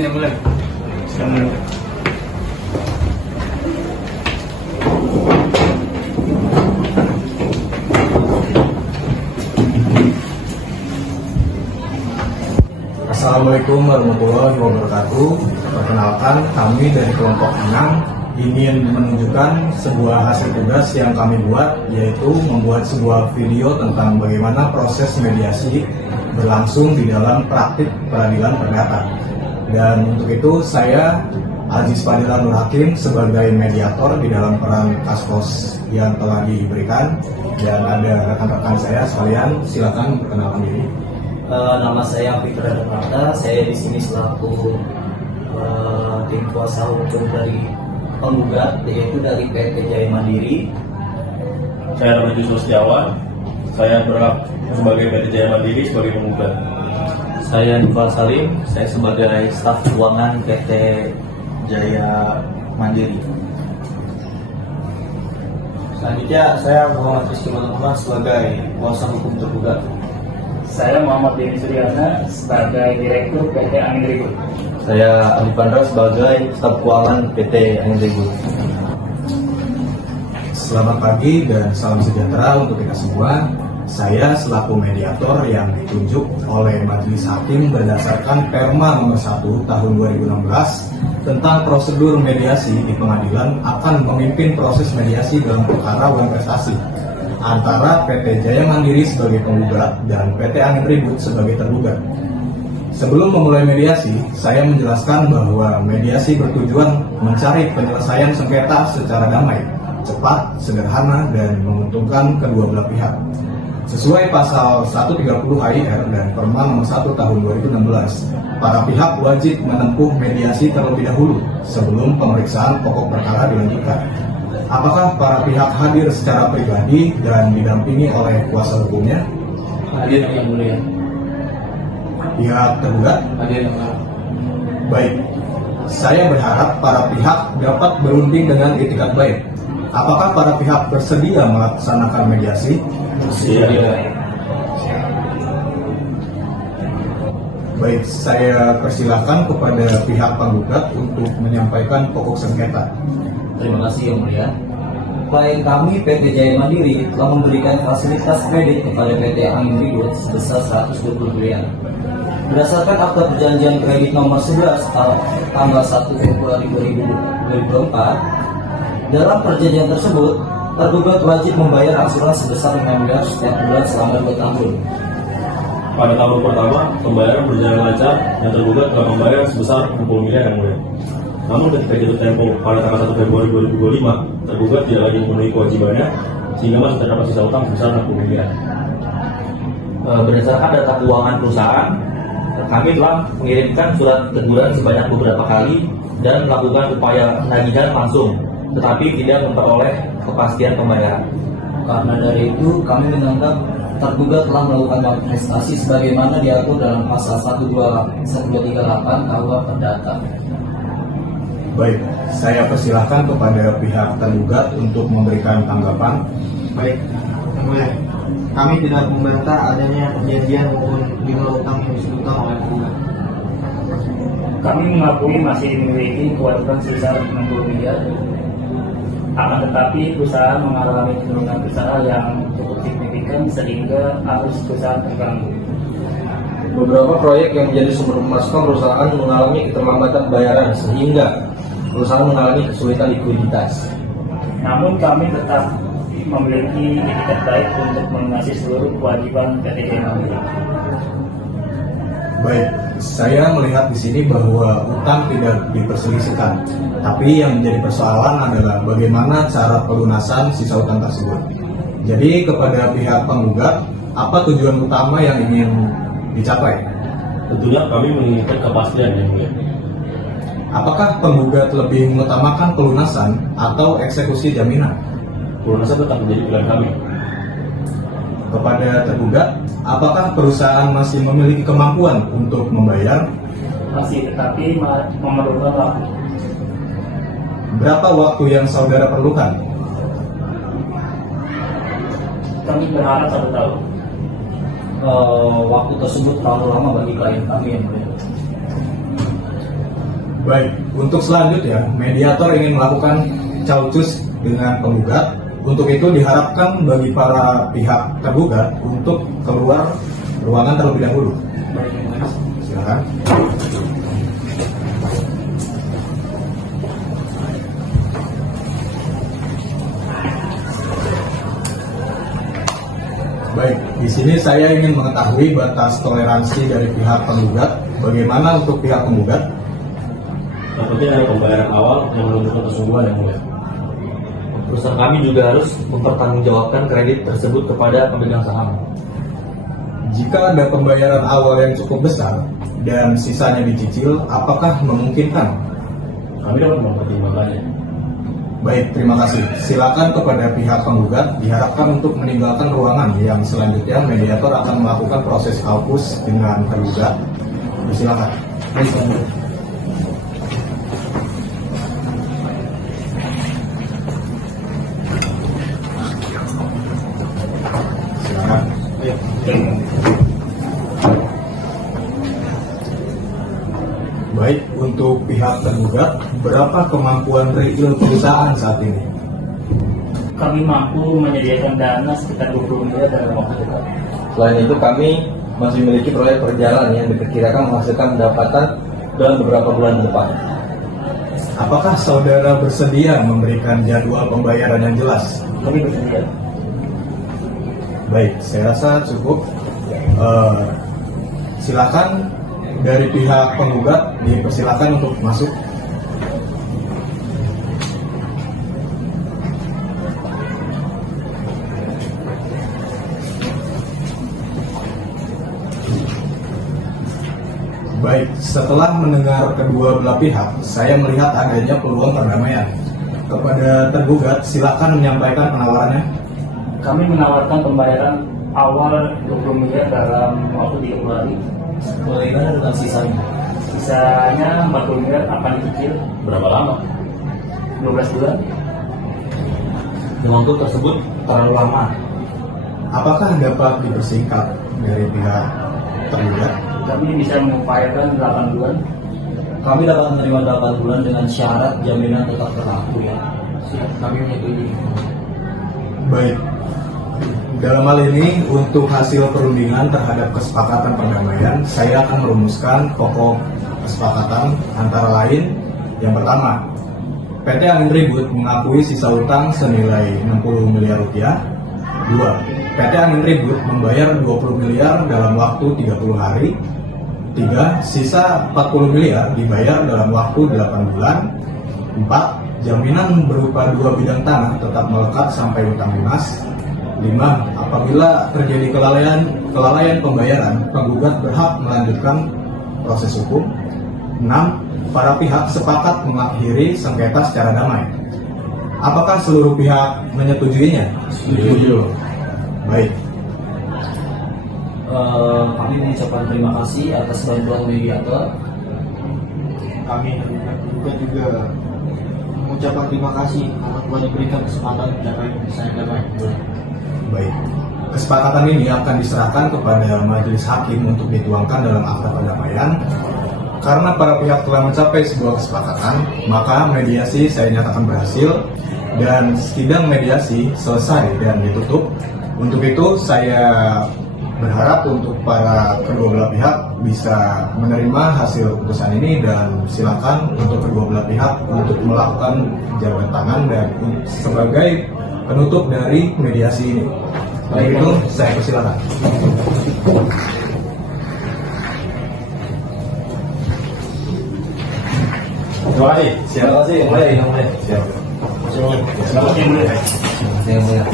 Ini mulai. Assalamualaikum warahmatullahi wabarakatuh. Perkenalkan, kami dari kelompok 6 ingin menunjukkan sebuah hasil tugas yang kami buat, yaitu membuat sebuah video tentang bagaimana proses mediasi berlangsung di dalam praktik peradilan perdata. Dan untuk itu saya Aziz Fadila Nur Hakim sebagai mediator di dalam peran kasus yang telah diberikan, dan ada rekan-rekan saya sekalian, silakan perkenalkan diri. Nama saya Victor Prata, saya di sini selaku tim kuasa hukum dari penggugat, yaitu dari PT Jaya Mandiri. Saya Ramadan Setiawan, saya berhak sebagai PT Jaya Mandiri sebagai penggugat. Saya Nifal Salim, saya sebagai staf keuangan PT Jaya Mandiri. Selanjutnya saya Muhammad Rizky Muhammad sebagai kuasa hukum tergugat. Saya Muhammad Denny Suryana sebagai Direktur PT Angin Ribut. Saya Adi Pandra sebagai staf keuangan PT Angin Ribut. Selamat pagi dan salam sejahtera untuk kita semua. Saya selaku mediator yang ditunjuk oleh Majelis Hakim berdasarkan Perma nomor 1 tahun 2016 tentang prosedur mediasi di pengadilan akan memimpin proses mediasi dalam perkara uang prestasi antara PT Jaya Mandiri sebagai penggugat dan PT Angin Ribut sebagai tergugat. Sebelum memulai mediasi, saya menjelaskan bahwa mediasi bertujuan mencari penyelesaian sengketa secara damai, cepat, sederhana, dan menguntungkan kedua belah pihak. Sesuai pasal 130 HIR dan Perma nomor 1 tahun 2016, para pihak wajib menempuh mediasi terlebih dahulu sebelum pemeriksaan pokok perkara dilanjutkan. Apakah para pihak hadir secara pribadi dan didampingi oleh kuasa hukumnya? Hadir yang mulia. Pihak tergugat? Hadir yang mulia. Baik. Saya berharap para pihak dapat berunding dengan itikat baik. Apakah para pihak bersedia melaksanakan mediasi? Iya. Baik, saya persilahkan kepada pihak penggugat untuk menyampaikan pokok sengketa. Terima kasih Yang Mulia. Klien kami PT Jaya Mandiri telah memberikan fasilitas kredit kepada PT Angin Ribut sebesar 120 miliar. Berdasarkan akta perjanjian kredit nomor 11 tanggal 1 Februari 2024, dalam perjanjian tersebut tergugat wajib membayar angsuran sebesar 5 miliar setiap bulan selama 2 tahun. Pada tahun pertama, pembayaran berjalan lancar dan tergugat telah membayar sebesar 60 miliar yang mulia. Namun ketika jatuh tempo pada tanggal 1 Februari 2025, tergugat tidak lagi memenuhi kewajibannya sehingga masih terdapat sisa utang sebesar 60 miliar. Berdasarkan data keuangan perusahaan, kami telah mengirimkan surat teguran sebanyak beberapa kali dan melakukan upaya penagihan langsung, tetapi tidak memperoleh kepastian pembayaran. Karena dari itu, kami menganggap tergugat telah melakukan prestasi sebagaimana diatur dalam pasal 1238 KUH Perdata. Baik, saya persilahkan kepada pihak tergugat untuk memberikan tanggapan. Baik, yang mulia. Kami tidak membantah adanya perjanjian maupun jumlah utang yang disebutkan oleh tergugat. Kami mengakui masih memiliki kewajiban sebesar 60 miliar. Akan tetapi perusahaan mengalami penurunan usaha yang cukup signifikan sehingga arus perusahaan terganggu. Beberapa proyek yang menjadi sumber pemasukan perusahaan mengalami keterlambatan pembayaran sehingga perusahaan mengalami kesulitan likuiditas. Namun kami tetap memiliki etikat baik untuk melunasi seluruh kewajiban PT Jaya Mandiri. Baik, saya melihat di sini bahwa utang tidak diperselisihkan, tapi yang menjadi persoalan adalah bagaimana cara pelunasan sisa utang tersebut. Jadi kepada pihak penggugat, apa tujuan utama yang ingin dicapai? Tentunya kami menginginkan kepastian yang mulia. Apakah penggugat lebih mengutamakan pelunasan atau eksekusi jaminan? Pelunasan tetap menjadi pilihan kami. Kepada tergugat, apakah perusahaan masih memiliki kemampuan untuk membayar? Masih, tetapi memerlukan waktu. Berapa waktu yang saudara perlukan? Kami berharap 1 tahun. Waktu tersebut terlalu lama bagi klien kami yang mulia. Baik, untuk selanjutnya, mediator ingin melakukan caucus dengan penggugat. Untuk itu diharapkan bagi para pihak tergugat untuk keluar ruangan terlebih dahulu. Silakan. Baik, di sini saya ingin mengetahui batas toleransi dari pihak penggugat. Bagaimana untuk pihak penggugat? Yang penting ada pembayaran awal yang menunjukkan kesungguhan yang mulia. Perusahaan kami juga harus mempertanggungjawabkan kredit tersebut kepada pemegang saham. Jika ada pembayaran awal yang cukup besar dan sisanya dicicil, apakah memungkinkan? Kami dapat mempertimbangkannya. Baik, terima kasih. Silakan kepada pihak penggugat diharapkan untuk meninggalkan ruangan yang selanjutnya mediator akan melakukan proses kaukus dengan tergugat. Silakan. Silakan. Baik, untuk pihak tergugat, berapa kemampuan real perusahaan saat ini? Kami mampu menyediakan dana sekitar 20 miliar dalam waktu dekat. Selain itu kami masih memiliki proyek berjalan yang diperkirakan menghasilkan pendapatan dalam beberapa bulan ke depan. Apakah saudara bersedia memberikan jadwal pembayaran yang jelas? Kami bersedia. Baik, saya rasa cukup. Silakan dari pihak penggugat dipersilakan untuk masuk. Baik, setelah mendengar kedua belah pihak, saya melihat adanya peluang perdamaian. Kepada tergugat, silakan menyampaikan penawarannya. Kami menawarkan pembayaran awal 20 miliar dalam waktu 30 hari. Bagaimana dengan sisanya? Sisanya 40 miliar akan dicicil Berapa lama? 12 bulan. Waktu tersebut terlalu lama. Apakah dapat dipersingkat dari pihak tergugat? Kami bisa mengupayakan 8 bulan. Kami dapat menerima 8 bulan dengan syarat jaminan tetap berlaku ya. Kami menyetujui. Baik. Dalam hal ini, untuk hasil perundingan terhadap kesepakatan perdamaian, saya akan merumuskan pokok kesepakatan antara lain. Yang pertama, PT Angin Ribut mengakui sisa utang senilai 60 miliar rupiah. 2. PT Angin Ribut membayar 20 miliar dalam waktu 30 hari. 3. Sisa 40 miliar dibayar dalam waktu 8 bulan. 4. Jaminan berupa 2 bidang tanah tetap melekat sampai utang lunas. 5. Apabila terjadi kelalaian pembayaran, penggugat berhak melanjutkan proses hukum. 6. Para pihak sepakat mengakhiri sengketa secara damai. Apakah seluruh pihak menyetujuinya? Setuju. Baik. Kami mengucapkan terima kasih atas bantuan mediator. Kami juga mengucapkan terima kasih karena telah diberikan kesempatan mencapai penyelesaian damai. Baik. Kesepakatan ini akan diserahkan kepada majelis hakim untuk dituangkan dalam akta perdamaian. Karena para pihak telah mencapai sebuah kesepakatan, maka mediasi saya nyatakan berhasil dan sidang mediasi selesai dan ditutup. Untuk itu saya berharap untuk para kedua belah pihak bisa menerima hasil keputusan ini dan silakan untuk kedua belah pihak untuk melakukan jabat tangan dan sebagai penutup dari mediasi ini. Baik, itu saya persilakan. Terima kasih. Terima kasih yang mulia. Siap. Selamat yang mulia. Yang mulia.